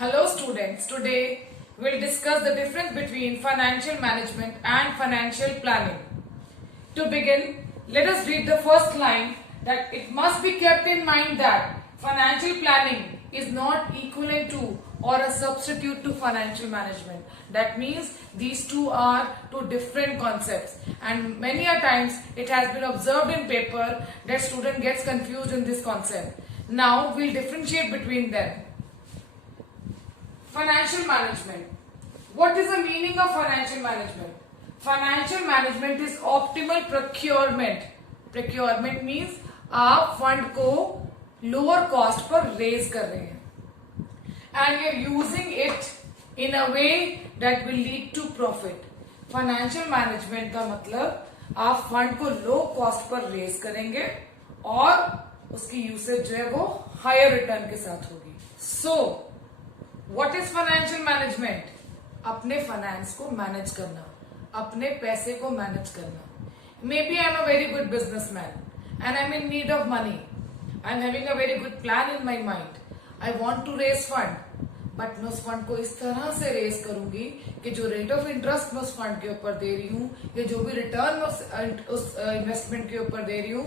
Hello students, today we'll discuss the difference between financial management and financial planning. To begin, let us read the first line that it must be kept in mind that financial planning is not equivalent to or a substitute to financial management. That means these two are two different concepts, and many a times it has been observed in paper that student gets confused in this concept. Now we'll differentiate between them. Financial management. What is the meaning of financial management? Financial management is optimal procurement. Procurement means आप fund को lower cost पर raise कर रहे हैं and you are using it in a way that will lead to profit. Financial management का मतलब आप fund को लो कॉस्ट पर रेज करेंगे और उसकी यूसेज जो है वो हायर रिटर्न के साथ होगी. So what is financial management? अपने फाइनेंस को मैनेज करना, अपने पैसे को मैनेज करना. Maybe I am a very good businessman and I'm in need of money. I'm having a very good plan in my mind. I want to raise fund, but मैं उस फंड को इस तरह से रेज करूंगी कि जो रेट ऑफ इंटरेस्ट मैं उस फंड के ऊपर दे रही हूँ या जो भी रिटर्न मैं उस इन्वेस्टमेंट के ऊपर दे रही हूँ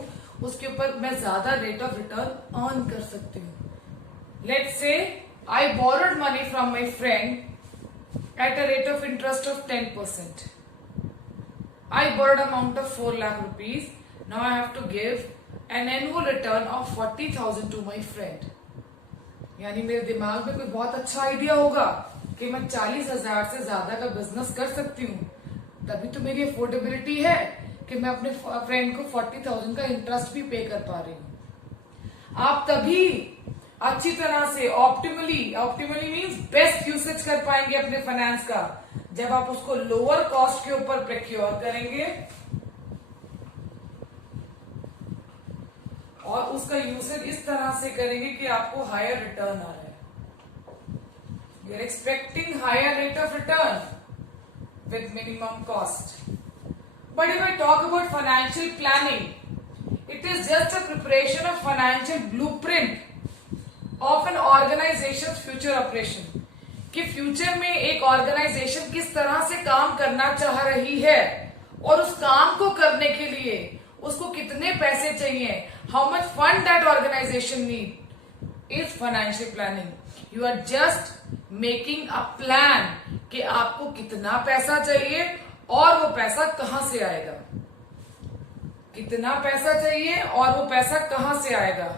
उसके ऊपर मैं ज्यादा रेट ऑफ रिटर्न अर्न कर सकती हूँ. Let's say I borrowed money from my friend at a rate of interest of 10%. I borrowed amount of 4 lakh rupees. Now I have to give an annual return of 40,000 to my friend. यानी मेरे दिमाग में कोई बहुत अच्छा आइडिया होगा कि मैं 40,000 से ज्यादा का बिजनेस कर सकती हूँ. तभी तो मेरी अफोर्डेबिलिटी है कि मैं अपने फ्रेंड को 40,000 का इंटरेस्ट भी पे कर पा रही हूँ. आप तभी अच्छी तरह से ऑप्टिमली मीन्स बेस्ट यूसेज कर पाएंगे अपने फाइनेंस का जब आप उसको लोअर कॉस्ट के ऊपर प्रोक्योर करेंगे और उसका यूसेज इस तरह से करेंगे कि आपको हायर रिटर्न आ रहा है. You are expecting higher rate of return with minimum cost. But if I talk about financial planning, it is just a preparation of financial blueprint of an organization future operation. कि future में एक ऑर्गेनाइजेशन किस तरह से काम करना चाह रही है और उस काम को करने के लिए उसको कितने पैसे चाहिए, how much fund that organization need is financial planning. You are just making a plan कि आपको कितना पैसा चाहिए और वो पैसा कहां से आएगा. कितना पैसा चाहिए और वो पैसा कहां से आएगा.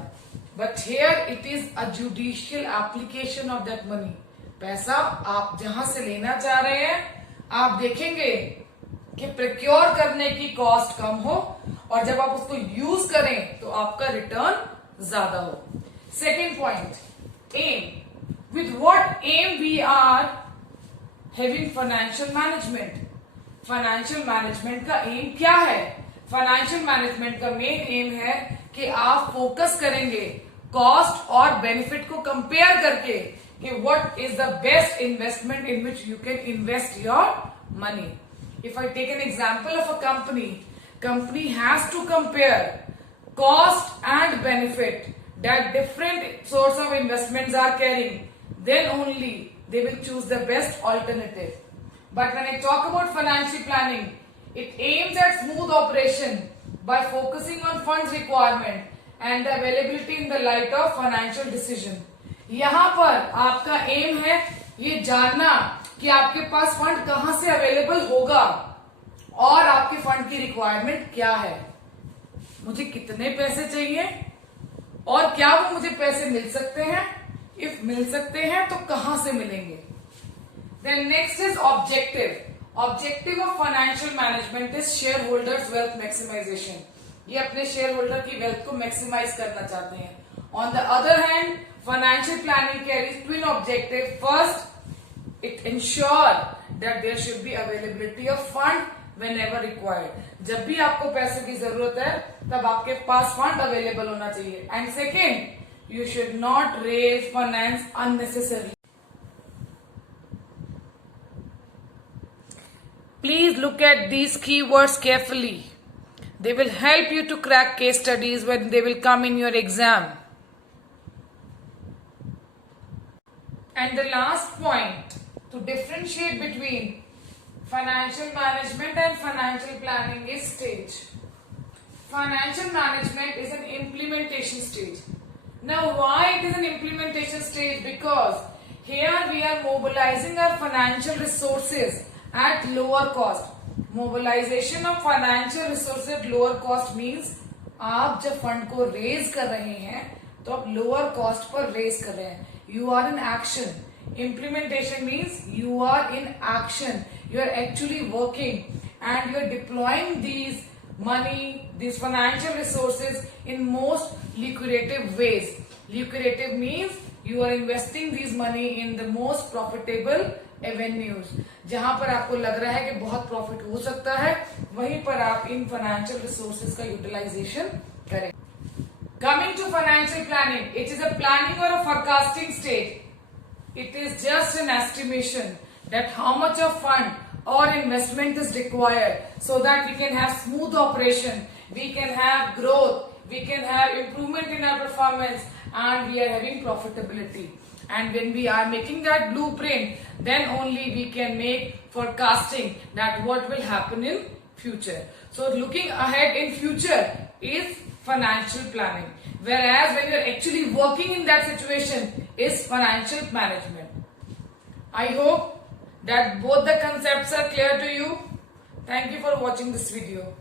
But here it is a judicial application of that money. पैसा आप जहां से लेना चाह रहे हैं आप देखेंगे कि प्रोक्योर करने की कॉस्ट कम हो और जब आप उसको यूज करें तो आपका रिटर्न ज्यादा हो. Second point, aim. With what aim we are having financial management. Financial management का एम क्या है? फाइनेंशियल मैनेजमेंट का मेन एम है कि आप फोकस करेंगे कॉस्ट और बेनिफिट को कंपेयर करके कि what is the best investment in which you can invest your money. If I take an example of a company has to compare cost and benefit that different sorts of investments are carrying, then only they will choose the best alternative. But when I talk about financial planning, it aims at smooth operation by focusing on funds requirement and the availability in the light of financial decision. यहाँ पर आपका एम है ये जानना कि आपके पास फंड कहां से अवेलेबल होगा और आपके फंड की रिक्वायरमेंट क्या है. मुझे कितने पैसे चाहिए और क्या वो मुझे पैसे मिल सकते हैं. इफ मिल सकते हैं तो कहां से मिलेंगे. Then next is objective. Objective of financial management is share holders wealth maximization. ये अपने शेयर होल्डर की वेल्थ को मैक्सिमाइज करना चाहते हैं. On the other hand financial planning carries twin objective. First, it ensure that there should be availability of fund whenever required. जब भी आपको पैसे की जरूरत है तब आपके पास फंड अवेलेबल होना चाहिए. And second, you should not raise finance unnecessarily. Please look at these keywords carefully. They will help you to crack case studies when they will come in your exam. And the last point to differentiate between financial management and financial planning is stage. Financial management is an implementation stage. Now, why it is an implementation stage? Because here we are mobilizing our financial resources at lower cost. Mobilization of financial resources at lower cost means आप जब फंड को रेज कर रहे हैं तो आप lower cost पर raise कर रहे हैं. You are in action. Implementation means you are in action. You are actually working and you are deploying these money, these financial resources in most lucrative ways. Lucrative means you are investing these money in the most profitable avenues. जहां पर आपको लग रहा है कि बहुत प्रॉफिट हो सकता है, वहीं पर आप इन फाइनेंशियल रिसोर्सेज का यूटिलाइजेशन करें. Coming to financial planning, it is a planning or a forecasting stage. It is just an estimation that how much of fund or investment is required so that we can have smooth operation, we can have growth, we can have improvement in our performance, and we are having profitability. And when we are making that blueprint, then only we can make forecasting that what will happen in future. So looking ahead in future is financial planning. Whereas when you are actually working in that situation is financial management. I hope that both the concepts are clear to you. Thank you for watching this video.